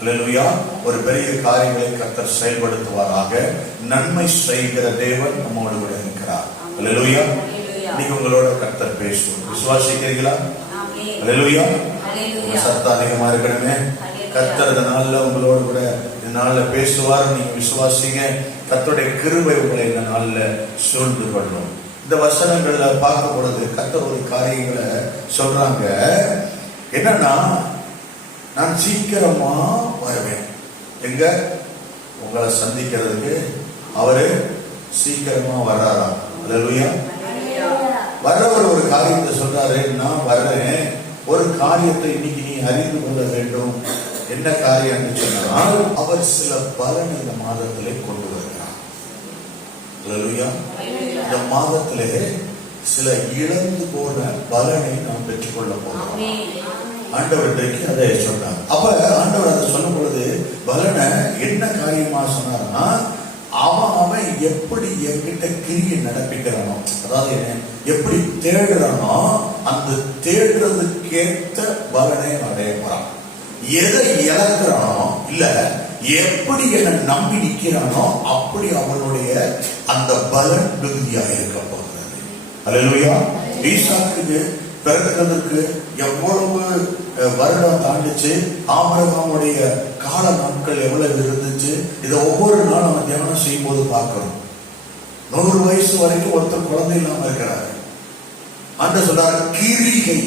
அல்லேலூயா. ஒரு பெரிய காரியங்களை கர்த்தர் செயல்படுத்துவாராக. நன்மை செய்கிற தேவன் நம்மோடு கூட இருக்கிறார். அல்லேலூயா. இன்னைக்கு உங்களோட கர்த்தர் பேசுவோம். விசுவாசிக்கிறீங்களா? அல்லேலூயா. சத்தம் அதிகமா இருக்கணுமே. கர்த்தர் இந்த நாள்ல உங்களோடு கூட இந்த நாள்ல பேசுவார். நீங்க விசுவாசிங்க. கர்த்தருடைய கிருபை உங்களை இந்த நாள்ல சூழ்ந்து கொள்ளும். இந்த வசனங்கள்ல பார்க்கும் பொழுது கர்த்தர் ஒரு காரியங்களை சொல்றாங்க. என்னன்னா, நான் சீக்கிரமா வருவேன். எங்க உங்களை சந்திக்கிறதுக்கு அவரு சீக்கிரமா வர்றாராம். அல்லேலூயா. வர்றவர் ஒரு காரியத்தை சொல்றாரு, நான் வர்றேன், ஒரு காரியத்தை இன்னைக்கு நீ அறிந்து கொள்ள வேண்டும். என்ன காரியம் சொன்னால், அவர் சில பலன் இந்த மாதத்திலே கொண்டு வருகிறார். அல்லேலூயா. இந்த மாதத்திலே சில இழந்து போன பலனை நாம் பெற்றுக்கொள்ள போகிறோம். ஆண்டவருக்கு அதை சொன்னார். அப்ப ஆண்டவர் அதை சொல்லும் பொழுது பலனை என்ன காரியமா சொன்னார்னா, அவன் எப்படி என்கிட்ட கிரியை நடப்பிக்கிறானோ, அதாவது எப்படி தேடுறானோ அந்த தேடுறதுக்கேற்ற பலனை அடைய போறான். எதை இழக்கிறானோ இல்ல எப்படி என்ன நம்பி நிக்கிறானோ அப்படி அவனுடைய அந்த பலன் மிகுதியாக இருக்க போகிறது. அல்லேலூயா. ஈசாக்குக்கு பிறக்கிறதுக்கு எவ்வளவு வருடம் தாண்டிச்சு, ஆபிரகாமுடைய கால நாட்கள் எவ்வளவு இருந்துச்சு, இதை ஒவ்வொரு நாள் நம்ம தியானம் செய்யும் போது பார்க்கிறோம். 100 வயசு வரைக்கும் ஒருத்தர் குழந்தை இல்லாம இருக்கிறாரு. அந்த சொல்றாரு கிரிகை.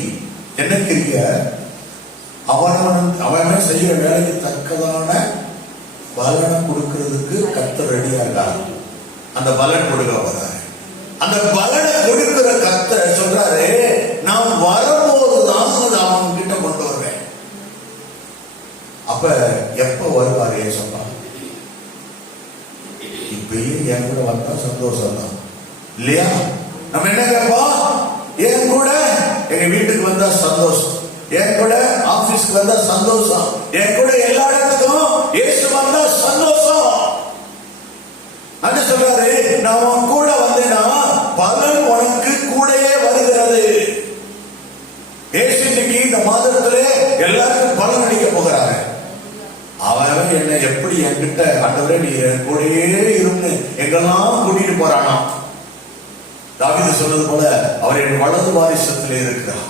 என்ன கிரிகை? அவனே செய்யற வேலைக்கு தக்கதான பலனை கொடுக்கிறதுக்கு கர்த்தர் ரெடியா இருக்காரு. அந்த பலன் கொடுக்க வர்றாரு. அந்த பலனை கொடுக்கிற கர்த்தர் சொல்றாரு, நான் வரும்போதுதான் அவன் கிட்ட கொண்டு வருவேன். அப்ப எப்ப வருவாரு ஏசப்பா? இப்பயே என் கூட வந்தா சந்தோஷம் தான் இல்லையா? நம்ம என்ன கேட்போம்? என் கூட எங்க வீட்டுக்கு வந்தா சந்தோஷம், என் கூட ஆபீஸ்க்கு வந்தா சந்தோஷம், என் கூட எல்லா இடத்துக்கும் இயேசு வந்தா சந்தோஷம். அது சொல்றாரு, நான் உன் கூட வந்தேன்னா பலன் உனக்கு கூடயே வருகிறது. இயேசு இன்னைக்கு இந்த மாதத்திலே எல்லாருக்கும் பலன் அளிக்க போகிறாரு. அவன் என்ன எப்படி என்கிட்ட ஆண்டவரே நீ என் கூடயே இருந்து எங்கெல்லாம் கூட்டிட்டு போறானா. தாவீது சொன்னது போல அவர் என் வலது வாரிசத்திலே இருக்கிறார்,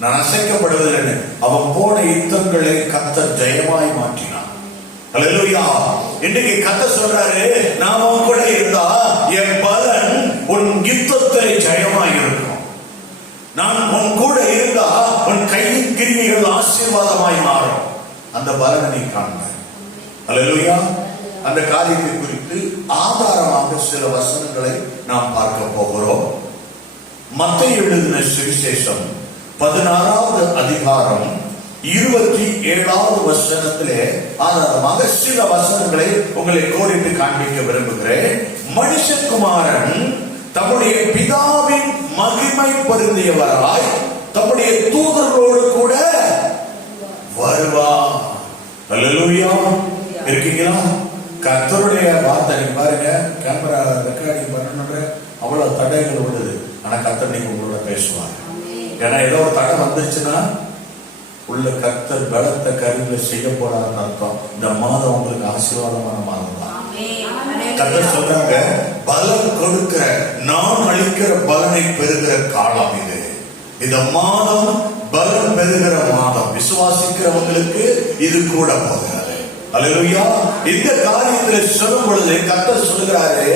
நான் அசைக்கப்படுவதில்லை. அவன் போன யுத்தங்களை கர்த்தர் ஜெயமாய் மாற்றினான். அல்லேலூயா. இன்னைக்கு கர்த்தர் சொல்றாரு, நான் உன் கூட இருந்தா என் பலன் உன் யுத்தத்தை ஜெயமாய் இருக்கும். நான் உன் கூட இருந்தா உன் கையின் கிரியைகள் ஆசீர்வாதமாய் மாறும். அந்த பலனை நீ காண்பாய். அல்லேலூயா. அந்த காரியத்தை குறித்து ஆதாரமாக சில வசனங்களை நாம் பார்க்க போகிறோம். மத்தேயு எழுதின சுவிசேஷம் 16வது அதிகாரம் 27வது வசனத்திலே ஆதாரமாக சில வசனங்களை உங்களை கோடிட்டு காண்பிக்க விரும்புகிறேன். மனுஷகுமாரன் தம்முடைய பிதாவின் மகிமை பொருந்தியவராய் தம்முடைய தூதர்களோடு கூட வருவார். அல்லேலூயா. இருக்கீங்களா? கர்த்தருடைய வார்த்தை பாருங்க. கேமரா ரெக்கார்டிங் பண்ணணுன்ற அவ்வளவு தடைகள் உள்ளது. ஆனா கர்த்தர் நீங்க உங்களோட பேசுவார். ஏன்னா ஏதோ ஒரு தடை வந்துருச்சுன்னா உள்ள கர்த்தர் பலத்த கருவில செய்ய போறாருன்னு அர்த்தம். இந்த மாதம் உங்களுக்கு ஆசீர்வாதமான மாதம் தான். கர்த்தர் சொல்றாங்க, பலன் கொடுக்கிற, நான் அளிக்கிற பலனை பெறுகிற காலம் இது. இந்த மாதம் பலன் பெறுகிற மாதம். விசுவாசிக்கிறவங்களுக்கு இது கூட போகிறது. அல்லேலூயா. இந்த காரியத்தில் சொல்லும் பொழுது கர்த்தர் சொல்கிறாரு,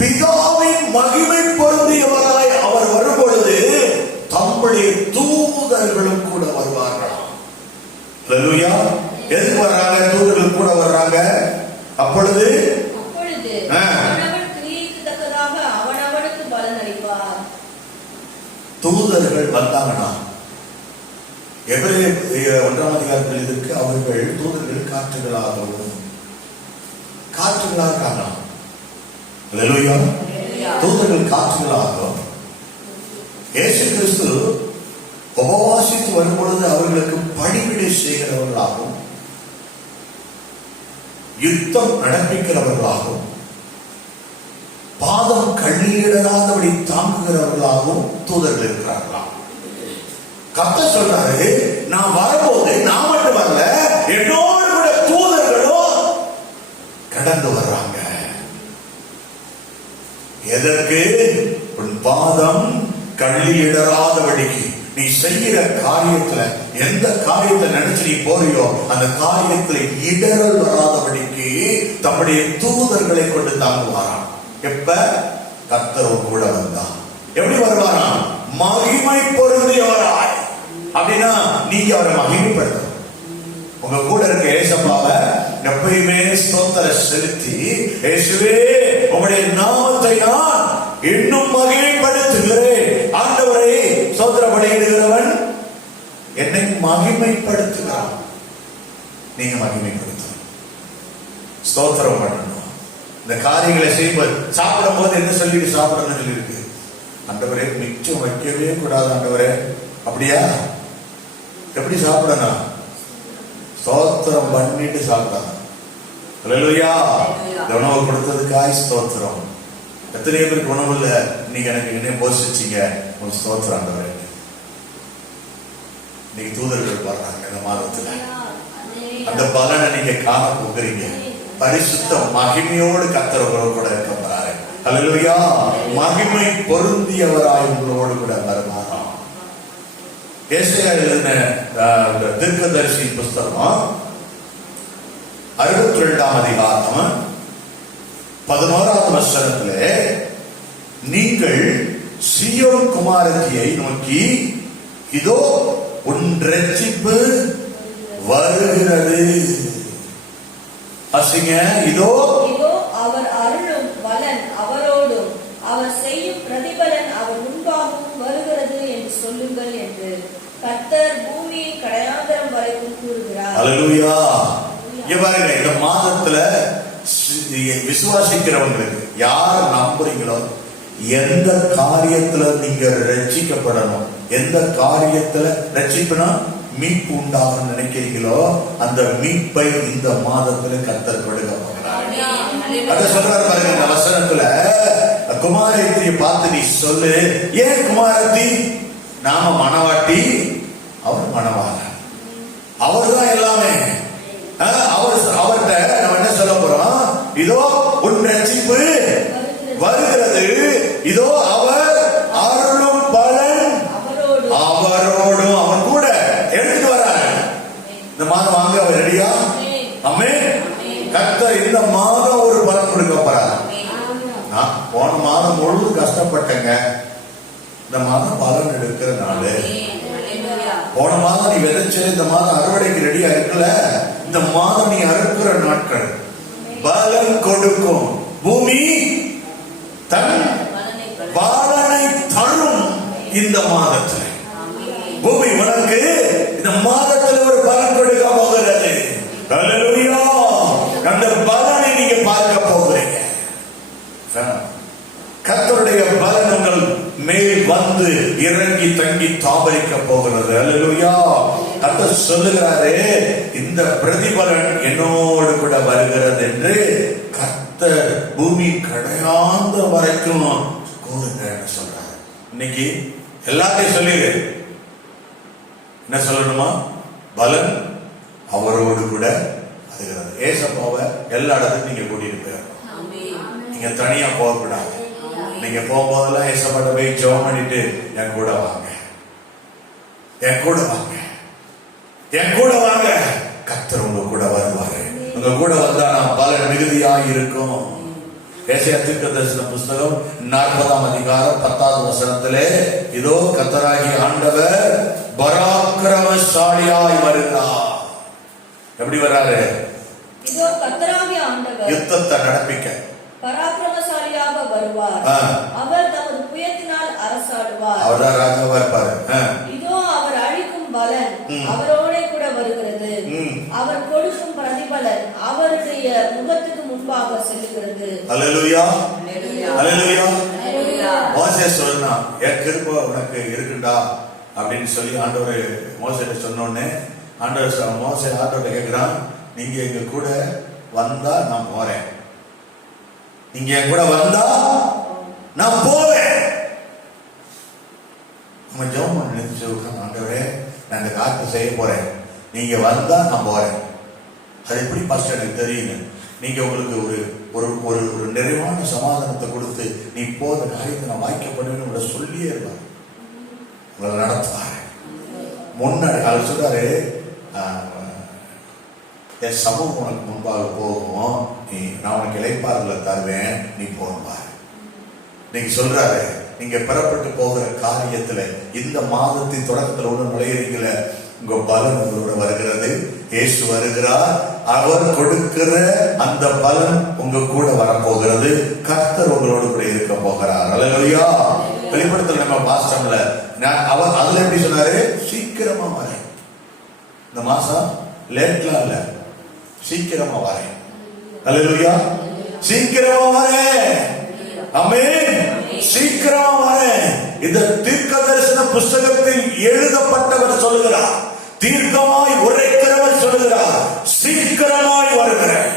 பிதாவின் மகிமை பொருந்தியவராய் அவர் வரும் பொழுது தம்முடைய தூதர்களும் கூட வருவார்களாம். அல்லேலூயா. எதுக்கு வர்றாங்க? தூதர்கள் கூட வர்றாங்க. அப்பொழுது தூதர்கள் வந்தாங்கன்னா, எபிரேயர் 1ஆம் அதிகாரத்தில் இருக்கு, அவர்கள் தூதர்கள் காற்றுகளாகவும் இருக்காங்களாம். அல்லேலூயா. தூதர்கள் காற்றுகளாகவும். இயேசு கிறிஸ்து உபவாசித்து வரும் பொழுது அவர்களுக்கு பணிவிடை செய்கிறவர்களாகவும் யுத்தம் நடப்பிக்கிறவர்களாகவும் பாதம் கண்ணீரிடாதபடி தாங்குகிறவர்களாகவும் தூதர்கள் இருக்கிறார்களாம். கர்த்தர் சொல்றாரு, நான் வரும்போது நான் மட்டும் வரல, பாதம் கள்ளி இடராதபடிக்கு நீ செய்கிற காரியத்துல எந்த காரியத்தை நினைச்சு நீ போறியோ அந்த காரியத்துல இடரல் வராதபடிக்கு தம்முடைய தூதர்களை கொண்டு தாங்குவாராம். எப்ப கர்த்தர் கூட வந்தா எப்படி வருவாராம்? மகிமை பொருந்தியவராய். அப்படின்னா நீங்க அவரை மகிமைப்படுத்தணும். உங்க கூட இருக்க ஏசப்பாவை எப்பயுமே ஸ்தோத்திர செலுத்தி, இயேசுவே உங்களுடைய நாமத்தை நான் இன்னும் மகிமைப்படுத்துகிறேன். ஆண்டவரை ஸ்தோத்திரப்படுகிறவன் என்னை மகிமைப்படுத்துகிறான். நீங்க மகிமைப்படுத்தணும், ஸ்தோத்திரம் பண்ணணும். இந்த காரியங்களை செய்வது, சாப்பிடும் போது என்ன சொல்லிட்டு சாப்பிடணும்னு சொல்லி இருக்கு. ஆண்டவரே மிச்சம் வைக்கவே கூடாது ஆண்டவரே. அப்படியா? எப்படி சாப்பிடணும்? ஸ்தோத்திரம் பண்ணிட்டு சாப்பிடணும். அல்லேலூயா. உணவு கொடுத்ததுக்காய் ஸ்தோத்திரம். எத்தனை பேருக்கு உணவு இல்ல, நீங்க எனக்கு என்ன போஷிச்சீங்க, ஒரு ஸ்தோத்திரம் ஆண்டவரே. இன்னைக்கு தூதர்கள் வர்றாங்க இந்த மாதத்துல. அந்த பலனை நீங்க காண போகிறீங்க. பரிசுத்த மகிமையோடு கர்த்தர் உங்களோடு கூட இருக்க போறாரு. அல்லேலூயா. மகிமை பொருந்தியவராய் உங்களோடு கூட வருவாராம். ஏசாயா எழுதின தீர்க்கதரிசி புஸ்தகம் 62ஆம் அதிகாரம் 11ஆவது வசனத்திலே, நீங்கள் சீயோன் குமாரத்தியை நோக்கி, இதோ உன் இரட்சிப்பு வருகிறது. அசிங்க, இதோ அவர் அருளும் பலன் அவரோடும் அவர் செய்யும் பிரதிபலன் அவர் முன்பாகவும் வருகிறது என்று சொல்லுங்கள் என்று கர்த்தர் பூமியின் கடையாந்தரம் வரைக்கும் கூறுகிறார். அல்லேலூயா. இங்க பாருங்க, இந்த மாதத்துல விசுவாசிக்கிறவங்களுக்கு யார் நம்புறீங்களோ, எந்த காரியத்துல நீங்க ரட்சிக்கப்படணும், எந்த காரியத்துல ரட்சிப்புனா மீட்பு உண்டாகும் நினைக்கிறீங்களோ, அந்த மீட்பை இந்த மாதத்துல கர்த்தர் கொடுக்க போகிறார். அத சொல்றாரு பாருங்க இந்த வசனத்துல. குமாரத்தியை பார்த்து நீ சொல்லு. ஏன் குமாரத்தி? நாம மணவாட்டி, அவர் மணவாளன். அவர் தான் எல்லாமே. அவர்கிட்ட நம்ம என்ன சொல்ல போறோம்? இதோ உன் ரட்சிப்பு வருகிறது, இதோ அவர் அருளும் பலன் அவரோடும், அவன் கூட எடுத்து வராரு. இந்த மாதம் வாங்க அவர் ரெடியா? ஆமென். கர்த்தர் இந்த மாதம் ஒரு பலன் கொடுக்க போறார். நான் போன மாதம் முழுவதும் கஷ்டப்பட்டேங்க. இந்த மாதம் பலன் எடுக்கிற நாள். போன மாதம் நீ விதைச்ச, இந்த மாதம் அறுவடைக்கு ரெடியா இருக்கல. இந்த மாதம் நீ அறுக்கிற நாட்கள் பலன் கொடுக்கும். பூமி தன் பலனை தரும். இந்த மாதத்தில் பூமி உனக்கு இந்த மாதத்தில் ஒரு பலன் கொடுக்க போகிறது. அல்லேலூயா. அந்த பலனை நீங்க பார்க்க போகிறீங்க. கர்த்தருடைய பலன் உங்கள் மேல் வந்து இறங்கி தங்கி தாபரிக்க போகிறது. அல்லேலூயா. கர்த்தர் சொல்லுகிறாரே, இந்த பிரதிபலன் என்னோடு கூட வருகிறது என்று கர்த்தர் பூமி கடையாந்த வரைக்கும் கூறுங்க சொல்றாரு. இன்னைக்கு எல்லாத்தையும் சொல்லிடு. என்ன சொல்லணுமா? பலன் அவரோடு கூட வருகிறது. ஏசப்பாவை எல்லா இடத்துக்கும் நீங்க கூட்டிட்டு போயிடணும். நீங்க தனியா போகக்கூடாது. நீங்க போகும்போதெல்லாம் ஏசப்பாட்ட போய் ஜெபம் பண்ணிட்டு, என் கூட வாங்க, என் கூட வாங்க, என் கூட வாங்க. கர்த்தர் உங்க கூட வருவாரு. உங்க கூட வந்தா நான் பலன் மிகுதியா இருக்கும். ஏசாயா தீர்க்கதரிசன புஸ்தகம் 40ஆம் அதிகாரம் 10வது வசனத்திலே, இதோ கர்த்தராகிய ஆண்டவர் பராக்கிரமசாலியாய் வருகிறார். எப்படி வர்றாரு? இதோ கர்த்தராகிய ஆண்டவர் யுத்தத்தை நடப்பிக்க பராக்கிரமசாலியாக வருவார். அவர் தமது புயத்தினால் அரசாடுவார். அவர்தான் ராஜாவா இருப்பாரு. இதோ அவர் அழிக்கும் பலன் அவரோட கூட வருகிறது. அவர் கொடுக்கும் பிரதிபலன் அவருடைய முகத்துக்கு முன்பாக செல்லுகிறது. அல்லேலூயா. அல்லேலூயா. மோசே சொன்னா, என் கிருபை உனக்கு இருக்குண்டா அப்படின்னு சொல்லி ஆண்டவர் மோசேட்ட சொன்னோடனே, ஆண்டவர் மோசே ஆண்டவர்கிட்ட கேட்கிறான், நீங்க எங்க கூட வந்தா நான் போறேன், நீங்க என் கூட வந்தா நான் போவேன். நம்ம ஜெபம் பண்ணி சொல்றோம், ஆண்டவரே நான் இந்த காரியத்தை செய்ய போறேன், நீங்க வந்தா நான் போறேன். அது எப்படி ஃபர்ஸ்ட் எனக்கு தெரியும். நீங்க உங்களுக்கு ஒரு ஒரு ஒரு ஒரு நிறைவான சமாதானத்தை கொடுத்து நீ போத காரியத்தை நான் வாய்க்கப்படுவேன்னு உங்களை சொல்லியே இருப்பார், உங்களை நடத்துவாரு. முன்னாடி அவர் சொல்றாரு, என் சமூகம் உனக்கு முன்பாக போகும், நான் உனக்கு இளைப்பாறுதலை தருவேன், நீ போகணும். நீங்க சொல்றாரு, நீங்க பெறப்பட்டு போகிற காரியத்துல இந்த மாதத்தின் தொடக்கத்தில் ஒண்ணு நுழையிறீங்கள, உங்க பலன் உங்களோட வருகிறது. இயேசு வருகிறார், அவர் கொடுக்கிற அந்த பலன் உங்க கூட வரப்போகிறது. கர்த்தர் உங்களோடு கூட இருக்க போகிறார். அல்லேலூயா. வெளிப்படுத்தல நம்ம பாஸ்டர்ல அவர் அதுல எப்படி சொன்னாரு, சீக்கிரமா வரேன், இந்த மாசம் லேட்லாம் இல்ல, சீக்கிரமா வரேன். அல்லேலூயா. சீக்கிரமா வரேன். ஆமென். சீக்கிரமா வரேன். இந்த தீர்க்க தரிசன புஸ்தகத்தில் எழுதப்பட்டவர் சொல்லுகிறார், தீர்க்கமாய் உரைக்கிறவர் சொல்லுகிறார், சீக்கிரமாய் வருகிறேன்.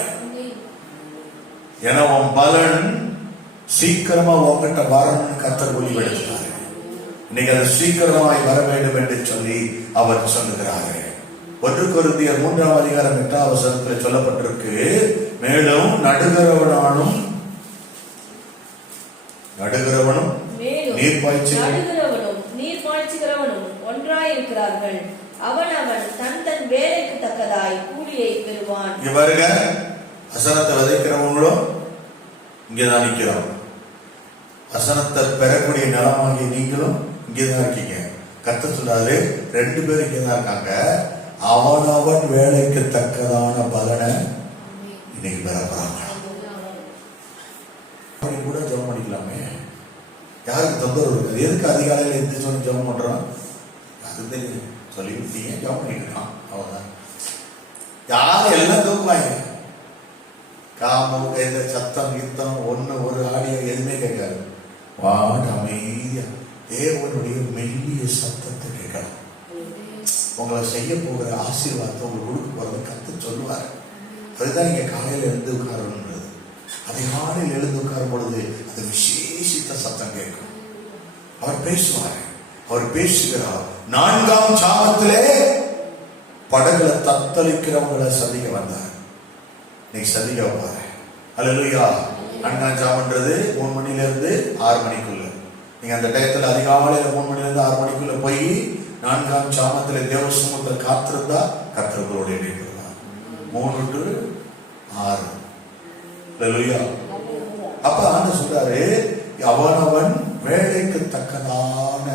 என உன் பலன் சீக்கிரமா உங்ககிட்ட வரணும்னு கர்த்தர் ஒளிவெடுத்தார். இன்னைக்கு அது சீக்கிரமாய் வர வேண்டும் என்று சொல்லி அவர் சொல்லுகிறார். 1 கொரிந்தியர் 3ஆம் அதிகாரம் 8ஆம் வசனத்தில் சொல்லப்பட்டிருக்கு, மேலும் நடுகிறவனும் நீர்ப்பாய்ச்சுகிறவனும் ஒன்றாயிருக்கிறார்கள், அவனவன் தன் தன் வேலைக்கு தக்கதாய் கூலியை பெறுவான். இவருங்க வசனத்தை விதைக்கிறவங்களும் இங்கேதான் நிற்கிறோம், வசனத்தை பெறக்கூடிய நிலமாகிய நீங்களும் இங்கேதான் இருக்கீங்க. கர்த்தர் சொல்றாரு, 2 பேரும் இங்கேதான் இருக்காங்க. அவனவன் வேலைக்கு தக்கதான பலனை இன்னைக்கு பெறப்படுறாங்க. கூட ஜெபம் பண்ணிக்கலாமே, யாருக்கு தொந்தரவு இருக்காது. எதுக்கு அதிகாலையில் எந்திரிச்சோன்னு ஜெபம் பண்றோம், அது தெரியும், சொல்லி விட்டீங்க, ஜெபம் பண்ணிக்கலாம், அவ்வளவுதான். யாரும் எல்லாம் தூக்குவாங்க, காமு எந்த சத்தம் யுத்தம் ஒண்ணு ஒரு ஆடியோ எதுவுமே கேட்காது. வாட அமைதியா தேவனுடைய மெல்லிய சத்தத்தை கேட்கலாம். உங்களை செய்ய போகிற ஆசீர்வாதத்தை உங்களுக்கு கொடுக்க போறதை கர்த்தர் சொல்லுவார். அதுதான் நீங்க காலையில எழுந்து உட்காரணுன்றது. அதிகாலையில் எழுந்து உட்காரும் பொழுது அது விசேஷித்த சத்தம் கேட்கும். அவர் பேசுவார், அவர் பேசுகிறார். 4ஆம் சாமத்திலே படகுல தத்தளிக்கிறவங்களை சதிக்க வந்தார், இன்னைக்கு சதிக்க வைப்பாரு. அல்லேலூயா. 4ஆம் சாமன்றது 3 மணில இருந்து 6 மணிக்குள்ள. நீங்க அந்த டயத்துல அதிகாலையில 3 மணில இருந்து 6 மணிக்குள்ள போய் 4ஆம் சாமத்திலே தேவ சமூகத்தில் காத்திருந்தா கர்த்தர்களோடு இணைக்கிறார். 3 to 6. அல்லேலூயா. அப்ப ஆண்டவர் சொல்றாரு, அவனவன் வேலைக்கு தக்கதான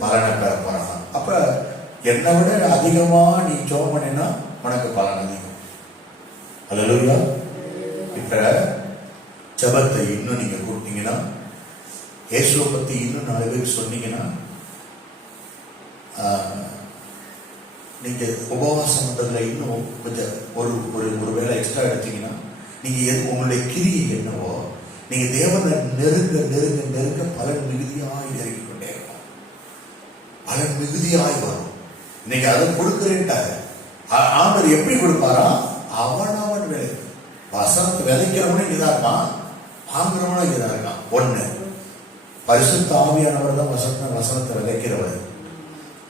பலனை பெற போறான். அப்ப என்னை விட அதிகமா நீ ஜெபம் பண்ணினா உனக்கு பலன் அதிகம். அல்லேலூயா. இப்ப ஜெபத்தை இன்னும் நீங்க கூட்டிங்கன்னா, இயேசுவை பத்தி இன்னும் 4 பேருக்கு சொன்னீங்கன்னா, நீங்க உபவாசம் பண்றதுல இன்னும் கொஞ்சம் ஒரு வேலை எக்ஸ்ட்ரா எடுத்தீங்கன்னா, நீங்க உங்களுடைய கிரியை என்னவோ நீங்க தேவனை நெருங்க நெருங்க நெருங்க பலன் மிகுதியாய் நெருங்கி கொண்டே இருக்கும், பலன் மிகுதியாய் வரும். இன்னைக்கு அதை கொடுக்கிறேன்ட்டாரு. ஆண்டவர் எப்படி கொடுப்பாரா, அவனவன் வேலை. வசனத்தை விதைக்கிறவனே இங்கதான் இருக்கான், வாங்குறவனும் இங்கதான் இருக்கான். 1 பரிசுத்த ஆவியானவர் தான் வசனத்தை விதைக்கிறவர்,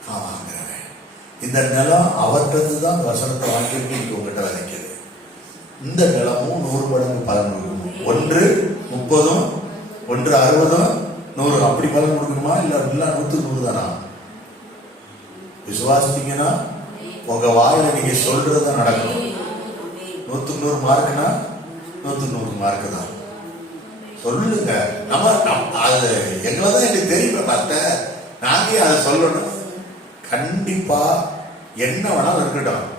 வாங்குறவன். இந்த நிலம் அவர்கிட்ட தான் வசனத்தை வாங்கிட்டு இங்க உங்ககிட்ட விதைக்கிறது. இந்த நிலமும் 100 மடங்கு பலன் கொடுக்கும். 1 30, 1 60, 100 அப்படி பலன் கொடுக்கணுமா, இல்ல 100 தானா? விசுவாசித்தீங்கன்னா உங்க வாயில நீங்க சொல்றதுதான் நடக்கும். 100 மார்க்குனா 100 மார்க்கு தான். சொல்லுங்க, நம்ம அது எங்களதான் எனக்கு தெரியுமே, பார்த்த நாங்க அதை சொல்லணும். கண்டிப்பா என்ன வேணாலும் இருக்கட்டும்,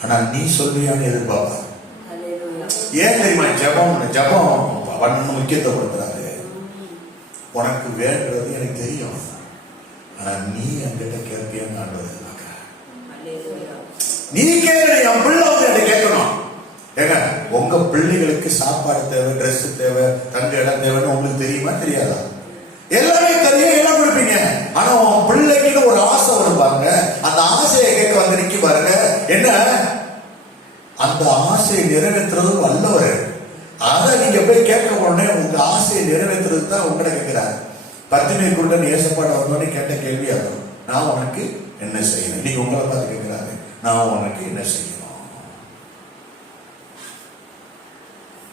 ஆனா நீ சொல்றியான்னு எதிர்பார்ப்பா. ஏன் தெரியுமா? ஜபம் பண்ணணும் முக்கியத்துவப்படுத்துறாரு. உனக்கு வேண்டது எனக்கு தெரியும், ஆனா நீ என்கிட்ட கேட்பியான்னு ஆண்டவர் எதிர்பார்க்கிறேன். நீ கேட்கணும், என் பிள்ளை வந்து என்கிட்ட கேட்கணும். ஏங்க, உங்க பிள்ளைகளுக்கு சாப்பாடு தேவை, ட்ரெஸ் தேவை, தங்க இடம் தேவைன்னு உங்களுக்கு தெரியுமா தெரியாதா? எல்லாமே தெரியும், எல்லாம் கொடுப்பீங்க. ஆனா உன் பிள்ளைக்கு ஒரு ஆசை வருவாங்க, அந்த ஆசையை கேட்க வந்து நிக்க பாருங்க. என்ன அந்த ஆசையை நிறைவேற்றுறது வல்லவர். அதை நீங்க போய் கேட்க உடனே உங்க ஆசையை நிறைவேற்றுறது தான் உங்களை கேட்கிறாரு. 10 பேர் கூட ஏசப்பாடு வந்தோடனே கேட்ட கேள்வி ஆகும், நான் உனக்கு என்ன செய்யணும்? இன்னைக்கு உங்களை பார்த்து கேட்கிறாரு, நான் உனக்கு என்ன செய்யணும்?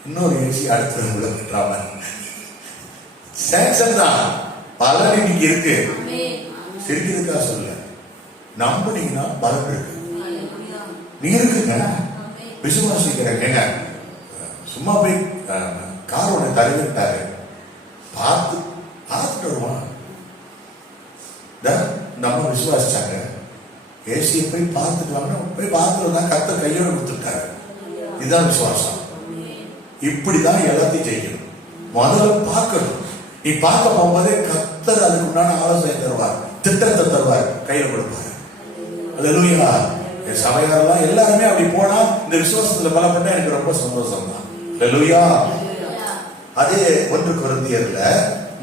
இன்னொரு ஏசி அடுத்த ரூம்ல கட்டுறாம சேங்ஷன் தான், பலன் இன்னைக்கு இருக்கு. சிரிக்கிறதுக்கா சொல்ல, நம்பினீங்கன்னா பலன் இருக்கு. நீ இருக்குங்க, விசுவாசிக்கிறேங்க. சும்மா போய் கார் ஒன்று தருவிட்டாரு, பார்த்துட்டு வருவான். நம்ம விசுவாசிச்சாங்க, ஏசியை போய் பார்த்துட்டு வாங்க, போய் பார்த்துட்டு தான் கர்த்தர் கையோட கொடுத்துட்டாரு. இதுதான் விசுவாசம். இப்படிதான் எல்லாத்தையும் செய்யணும். முதல்ல பார்க்கணும். நீ பார்க்க போகும்போதே கர்த்தர் அதுக்கு உண்டான ஆலோசனை தருவார், திட்டத்தை தருவார், கையில கொடுப்பாரு. அல்லேலூயா. சபையாரெல்லாம் எல்லாருமே அப்படி போனா இந்த விசுவாசத்துல பலப்பட்டா எனக்கு ரொம்ப சந்தோஷம் தான். அல்லேலூயா. அதே 1 கொரிந்தியர்ல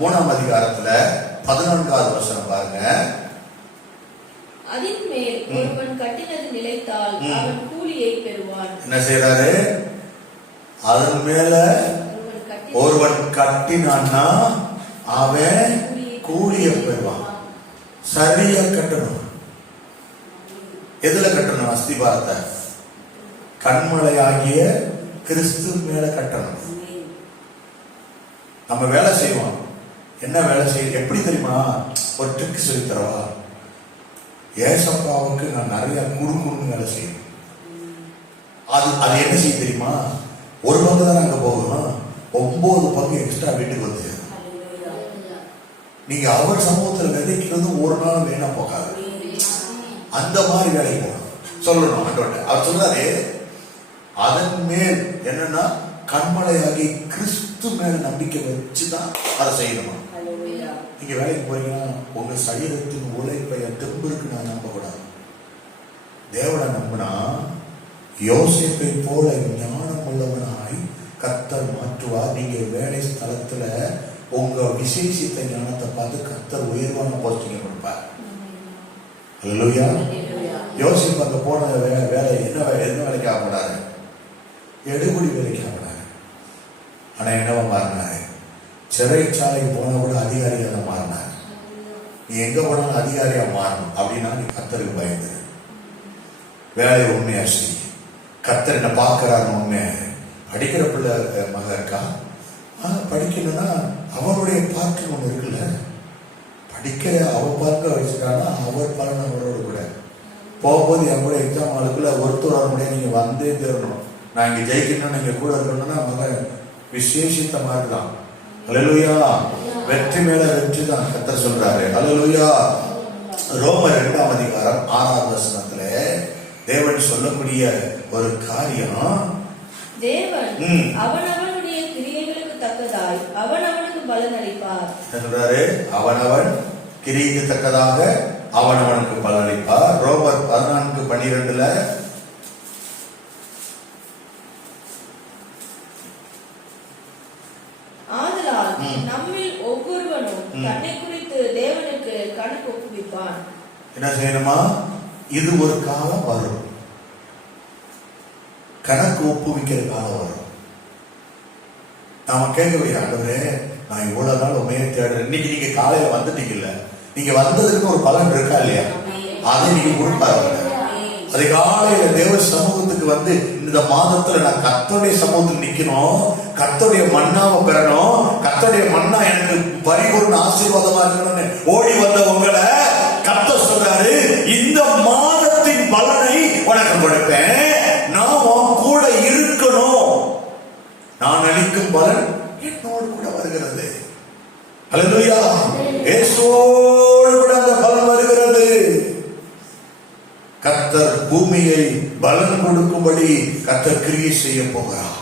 3ஆம் அதிகாரத்துல 14வது வசனம் பாருங்க. அதின் மேல் ஒருவன் கட்டினது நிலைத்தால் அவன் கூலியை பெறுவான். என்ன செய்யறாரு? அதன் மேல ஒருவன் கட்டினான்னா அவன் கூலியை பெறுவான். சரியா கட்டணும். எதுல கட்டணும்? அஸ்திபாரத்தை கண்மலை ஆகிய கிறிஸ்து மேல கட்டணும். நம்ம வேலை செய்வோம். என்ன வேலை செய்ய எப்படி தெரியுமா? ஒரு ட்ரிக் சொல்லி தரவா? ஏசப்பாவுக்கு நான் நிறைய குடுக்கணும்னு வேலை செய்யணும். அது என்ன செய்ய தெரியுமா? ஒரு பங்கு தான் அங்க போகணும், 9 பங்கு எக்ஸ்ட்ரா வீட்டுக்கு வந்து நீங்க அவர் சமூகத்தில் விதைக்கிறது ஒரு நாள் வேணா போகாது. அந்த மாதிரி வேலைக்கு போகணும். சொல்லணும் ஆண்டவர்ட்ட. அவர் சொல்றாரு, அதன் மேல் என்னன்னா கண்மலையாகி கிறிஸ்து மேல நம்பிக்கை வச்சுதான் அதை செய்யணுமா. நீங்க வேலைக்கு போறீங்கன்னா உங்க சரீரத்தின் உழைப்பை தெம்புக்கு நான் நம்பக்கூடாது. தேவனை நம்பினா யோசேப்பை போல ஞானம் உள்ளவனாய் கர்த்தர் மாற்றுவார். நீங்க வேலை ஸ்தலத்துல உங்க விசேஷித்த ஞானத்தை பார்த்து கர்த்தர் உயர்வான போஸ்டிங் கொடுப்பார். அல்லேலூயா. யோசேப்பு அங்க போன வேலை என்ன வேலைக்கு ஆகக்கூடாது? எடுபடி வேலைக்கு ஆகக்கூடாது. ஆனா என்னவா மாறினாரு? சிறைச்சாலைக்கு போன கூட அதிகாரியாக தான் மாறினார். நீ எங்க போனாலும் அதிகாரியா மாறணும் அப்படின்னா நீ கர்த்தருக்கு பயந்து வேலையை உண்மையா செய். கர்த்தர் என்ன பார்க்கிறாரு உண்மையா. படிக்கிற பிள்ளை மக இருக்கா, படிக்கணும்னா அவனுடைய பாட்டு ஒண்ணு இருக்குல்ல. படிக்கிற அவன் பார்க்க வச்சுட்டானா அவர் பலன் அவரோடு கூட போகும்போது என் கூட எக்ஸாம் ஆளுக்குள்ள ஒருத்தர் வர முடியாது. நீங்க வந்தே தரணும். நான் இங்க ஜெயிக்கணும்னு நீங்க கூட இருக்கணும்னா மகன் விசேஷித்த மாதிரி தான். அல்லேலூயா. வெற்றி மேல வெற்றி தான் கர்த்தர் சொல்றாரு. அல்லேலூயா. ரோமர் 2ஆம் அதிகாரம் 6வது வசனத்துல தேவன் சொல்லக்கூடிய ஒரு காரியம், தேவன் அவனவனுடைய கிரியைகளுக்கு தக்கதாய் அவனவனுக்கு பலன் அளிப்பார். சொல்றாரு, அவனவன் கிரியைக்கு தக்கதாக அவனவனுக்கு பலன் அளிப்பார். ரோமர் 14:12 ஆதலால் நம்மில் ஒவ்வொருவனும் தன்னை குறித்து தேவனுக்கு கணக்கு ஒப்புவிப்பான். என்ன செய்யணுமா? இது ஒரு காலம் வரும், கணக்கு ஒப்புவிக்கிற காலம் வரும். நாம கேட்கவே, ஆண்டவரே நான் இவ்வளவு நாள் உண்மையை தேடுறேன். இன்னைக்கு நீங்க காலையில வந்துட்டீங்கல்ல, நீங்க வந்ததுக்கு ஒரு பலன் இருக்கா இல்லையா? அதை நீங்க கொடுப்பாரு. அதிகாலையில தேவ சமூகத்துக்கு வந்து இந்த மாதத்துல நான் கர்த்தருடைய சமூகத்தில் நிக்கணும், கர்த்தருடைய மன்னாவை பெறணும், கர்த்தருடைய மன்னா எனக்கு பரிபூர்ண ஆசீர்வாதமா இருக்கணும்னு ஓடி வந்த உங்களை கர்த்தர் சொல்றாரு, இந்த மாதத்தின் பலனை உனக்கு கொடுப்பேன். நான் உன் கூட இருக்கணும். நான் அளிக்கும் பலன் என்னோடு கூட வருகிறது. அல்லேலூயா. இயேசுவோடு கூட அந்த பலன் வருகிறது. கர்த்தர் பூமியை பலன் கொடுக்கும்படி கர்த்தர் கிரியை செய்ய போகிறார்.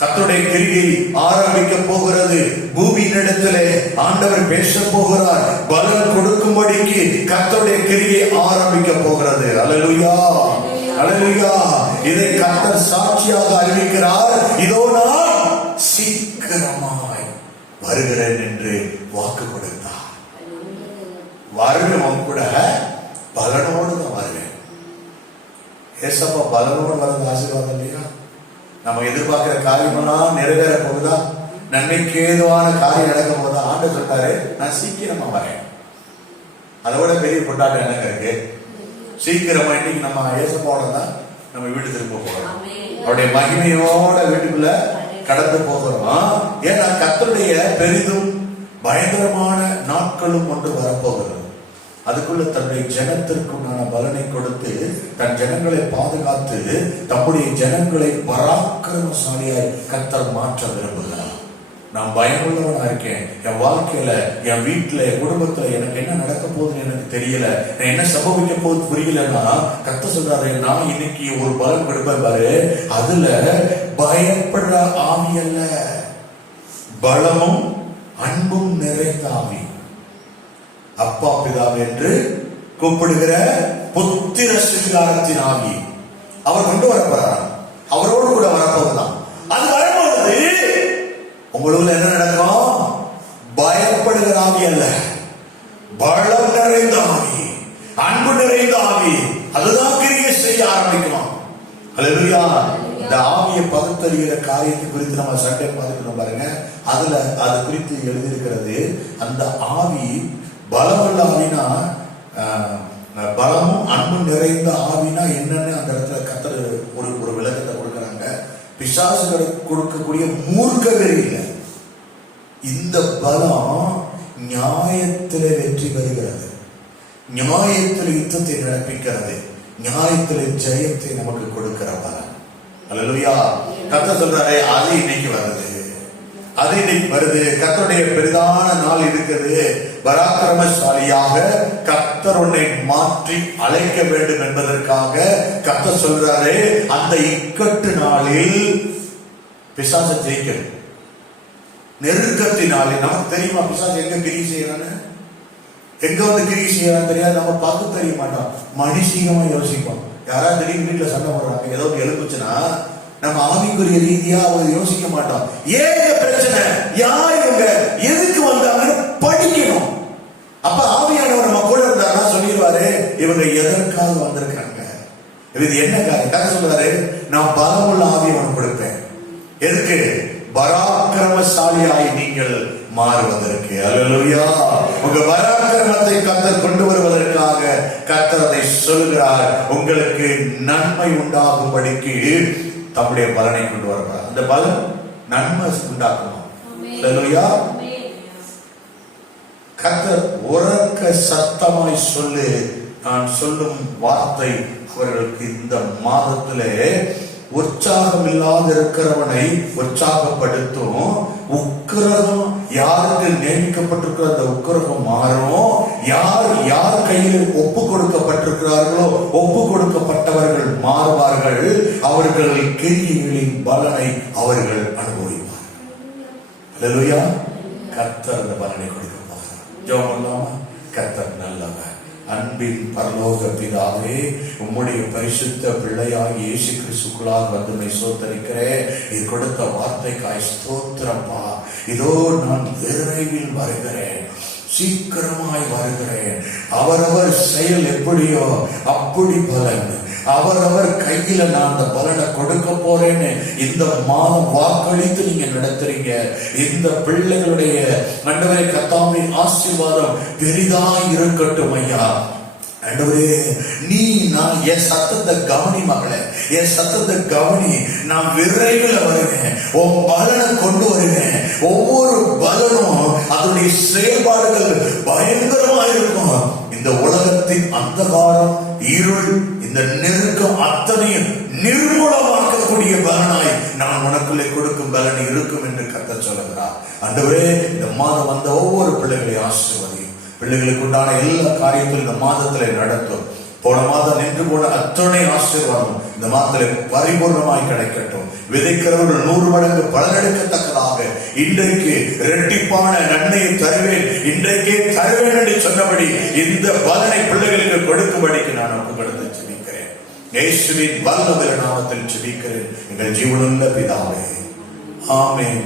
கர்த்தருடைய கிரியை ஆரம்பிக்க போகிறது. பூமியினிடத்திலே ஆண்டவர் பேச போகிறார். பலன் கொடுக்கும்படிக்கு கர்த்தருடைய கிரியை ஆரம்பிக்க போகிறது. அல்லேலூயா. அல்லேலூயா. இதை கர்த்தர் சாட்சியாக அறிவிக்கிறார். இதோ நான் சீக்கிரமாய் வருகிறேன் என்று வாக்கு கொடுத்தார். வருகிறவன் கூட பலனோடு தான் வருவேன். ஏசப்பா பலனோடு வரது ஆசீர்வாதம் இல்லையா? நம்ம எதிர்பார்க்கிற காரியமெல்லாம் நிறைவேற போகுதா? நன்மைக்கு ஏதுவான காரியம் நடக்க போகுதா? ஆண்டவர் சொல்றாரு, நான் சீக்கிரமா வரேன். அதை விட பெரிய கொண்டாட்டம் என்னங்க இருக்கு? சீக்கிரமா இன்னைக்கு நம்ம ஏசப்பாவோட தான் நம்ம வீடு திரும்ப போறோம். அவருடைய மகிமையோட வீட்டுக்குள்ள கடந்து போகிறோம். ஏன்னா கர்த்தருடைய பெரிதும் பயங்கரமான நாட்களும் ஒன்று வரப்போகிறது. அதுக்குள்ள தன்னுடைய ஜனத்திற்குண்டான பலனை கொடுத்து தன் ஜனங்களை பாதுகாத்து தம்முடைய ஜனங்களை பராக்கிரமசாலியாய் கர்த்தர் மாற்ற விரும்புகிறார். நான் பயமுள்ளவனா இருக்கேன். என் வாழ்க்கையில, என் வீட்டுல, என் குடும்பத்துல எனக்கு என்ன நடக்க போகுதுன்னு எனக்கு தெரியல, நான் என்ன சம்பவிக்க போகுது புரியலன்னா கர்த்தர் சொல்றாரு, நான் இன்னைக்கு ஒரு பலம் கொடுப்பேன் பாரு. அதுல பயப்படுற ஆவி அல்ல, பலமும் அன்பும் நிறைந்த ஆவி. அப்பா பிதாவே என்று கூப்பிடுகிற புத்திர சுவிகாரத்தின் ஆவி அவர் கொண்டு வரப்படுறார். அவரோடு கூட வரப்போகுதான். அது வரும்போது உங்களுக்கு என்ன நடக்கும்? பயப்படுகிற ஆவி அல்ல, பலம் நிறைந்த ஆவி, அன்பு நிறைந்த ஆவி. அதுதான் கிரியை செய்ய ஆரம்பிக்கணும். அல்லேலூயா. இந்த ஆவியை பகுத்தறிகிற காரியத்தை குறித்து நம்ம சட்டை பார்த்துக்கணும் பாருங்க. அதுல அது குறித்து எழுதியிருக்கிறது. அந்த ஆவி பலமுள்ள ஆவினா, பலமும் அன்பும் நிறைந்த ஆவினா என்னன்னு அந்த இடத்துல கர்த்தர் ஒரு விளக்கத்தை கொடுக்கறாங்க. பிசாசுகளுக்கு கொடுக்கக்கூடிய மூர்க்க வெறி இல்லை. இந்த பலம் நியாயத்திலே வெற்றி பெறுகிறது, நியாயத்தில் யுத்தத்தை நடப்பிக்கிறது, நியாயத்தில் ஜெயத்தை நமக்கு கொடுக்கிற பலம். அல்லேலூயா. கர்த்தர் சொல்றாரு, அது இன்னைக்கு வருது, அது இன்னைக்கு வருது. கர்த்தருடைய பெரிதான நாள் இருக்குது. பராக்கிரமசாலியாக கர்த்தர் உன்னை மாற்றி அழைக்க வேண்டும் என்பதற்காக கர்த்தர் சொல்றாரு, அந்த இக்கட்டு நாளில் பிசாசை ஜெயிக்கணும். நெருக்கத்தினாலே நமக்கு தெரியுமா பிசாசு எங்க கிரியை செய்யறான்னு? எங்க வந்து கிரியை செய்யறான்னு தெரியாது. நம்ம பார்த்து தெரிய மாட்டோம், மனுஷீகமா யோசிப்போம். யாராவது திடீர்னு வீட்டுல சண்டை போடுறாங்க, ஏதோ எழுப்புச்சுன்னா நம்ம ஆவிக்குரிய ரீதியா அவங்க யோசிக்க மாட்டோம். ஏன் பிரச்சனை, யார் இவங்க, எதுக்கு வந்தாங்கன்னு படிக்கணும். அப்ப ஆவியானவர் நம்ம கூட இருந்தாருன்னா சொல்லிடுவாரு, இவங்க எதற்காக வந்திருக்காங்க, இது என்ன காரியம். கதை சொல்றாரு, நான் பலமுள்ள ஆவியை அவனுக்கு கொடுப்பேன். எதுக்கு? பராக்கிரமசாலியாய் நீங்கள் மாறுவதற்கு. அல்லேலூயா. உங்க பராக்கிரமத்தை கர்த்தர் கொண்டு வருவதற்காக கர்த்தர் அதை சொல்கிறார். உங்களுக்கு நன்மை உண்டாகும்படிக்கு தம்முடைய பலனை கொண்டு வருகிறார். அந்த பலன் நன்மை உண்டாக்குமா? அல்லேலூயா. கர்த்தர் உரக்க சத்தமாய் சொல்லு, நான் சொல்லும் வார்த்தை அவர்களுக்கு இந்த மாதத்திலே உற்சாகம் இல்லாத இருக்கிறவனை உற்சாகப்படுத்தும். உக்கிரகம் யாருக்கு நியமிக்கப்பட்டிருக்கிற அந்த உக்கிரகம் மாறும். யார் யார் கையில் ஒப்பு கொடுக்கப்பட்டிருக்கிறார்களோ ஒப்பு கொடுக்கப்பட்டவர்கள் மாறுவார்கள். அவர்கள் கிரியைகளின் பலனை அவர்கள் அனுபவிப்பார்கள். அல்லேலூயா. கர்த்தர் அந்த பலனை கொடுக்க போகிறார். ஜெபம் பண்ணலாமா? கர்த்தர் நல்லவர். அன்பின் பரலோக பிதாவே, உம்முடைய பரிசுத்த பிள்ளையாகி இயேசு கிறிஸ்துக்குள்ளாக வந்து சோதரிக்கிறேன். இது கொடுத்த வார்த்தைக்காய் ஸ்தோத்திரப்பா. இதோ நான் விரைவில் வருகிறேன், சீக்கிரமாய் வருகிறேன். அவரவர் செயல் எப்படியோ அப்படி பலன் அவரவர் கையில நான் அந்த பலனை கொடுக்க போறேன்னு இந்த மாதம் வாக்களித்து நீங்க நடத்துறீங்க. இந்த பிள்ளைகளுடைய ஆண்டவரே கர்த்தாவே ஆசீர்வாதம் பெரிதாய் இருக்கட்டும் ஐயா. ஆண்டவரே, நீ நான் என் சத்தத்தை கவனி மகளே, என் சத்தத்தை கவனி. நான் விரைவில் வருவேன், உன் பலனை கொண்டு வருவேன். ஒவ்வொரு பலனும் அதனுடைய செயல்பாடுகள் பயங்கரமா இருக்கும். இந்த உலகத்தின் அந்தகாரம், இருள், இந்த நெருக்கம் அத்தனையும் நிர்மூலமாக்கக்கூடிய பலனாய் நான் உனக்குள்ளே கொடுக்கும் பலன் இருக்கும் என்று கர்த்தர் சொல்லுகிறார். ஆண்டவரே, இந்த மாதம் வந்த ஒவ்வொரு பிள்ளைகளையும் ஆசீர்வதியும். பிள்ளைகளுக்கு உண்டான எல்லா காரியத்திலும் இந்த மாதத்திலே நடத்தும். போன மாதம் நின்று போன அத்தனை ஆசீர்வாதம் இந்த மாதத்திலே பரிபூர்ணமாய் கிடைக்கட்டும். விதைக்கிறவர்கள் 100 மடங்கு பலனெடுக்கத்தக்கதாக இன்றைக்கு இரட்டிப்பான நன்மையை தருவேன், இன்றைக்கே தருவேன் என்று சொன்னபடி இந்த பலனை பிள்ளைகளுக்கு கொடுக்கும்படிக்கு நான் ஒப்புக்கொடுத்து ஜெபிக்கிறேன். இயேசுவின் வல்லமையுள்ள நாமத்தில் ஜெபிக்கிறேன் எங்கள் ஜீவனுள்ள பிதாவே, ஆமென்.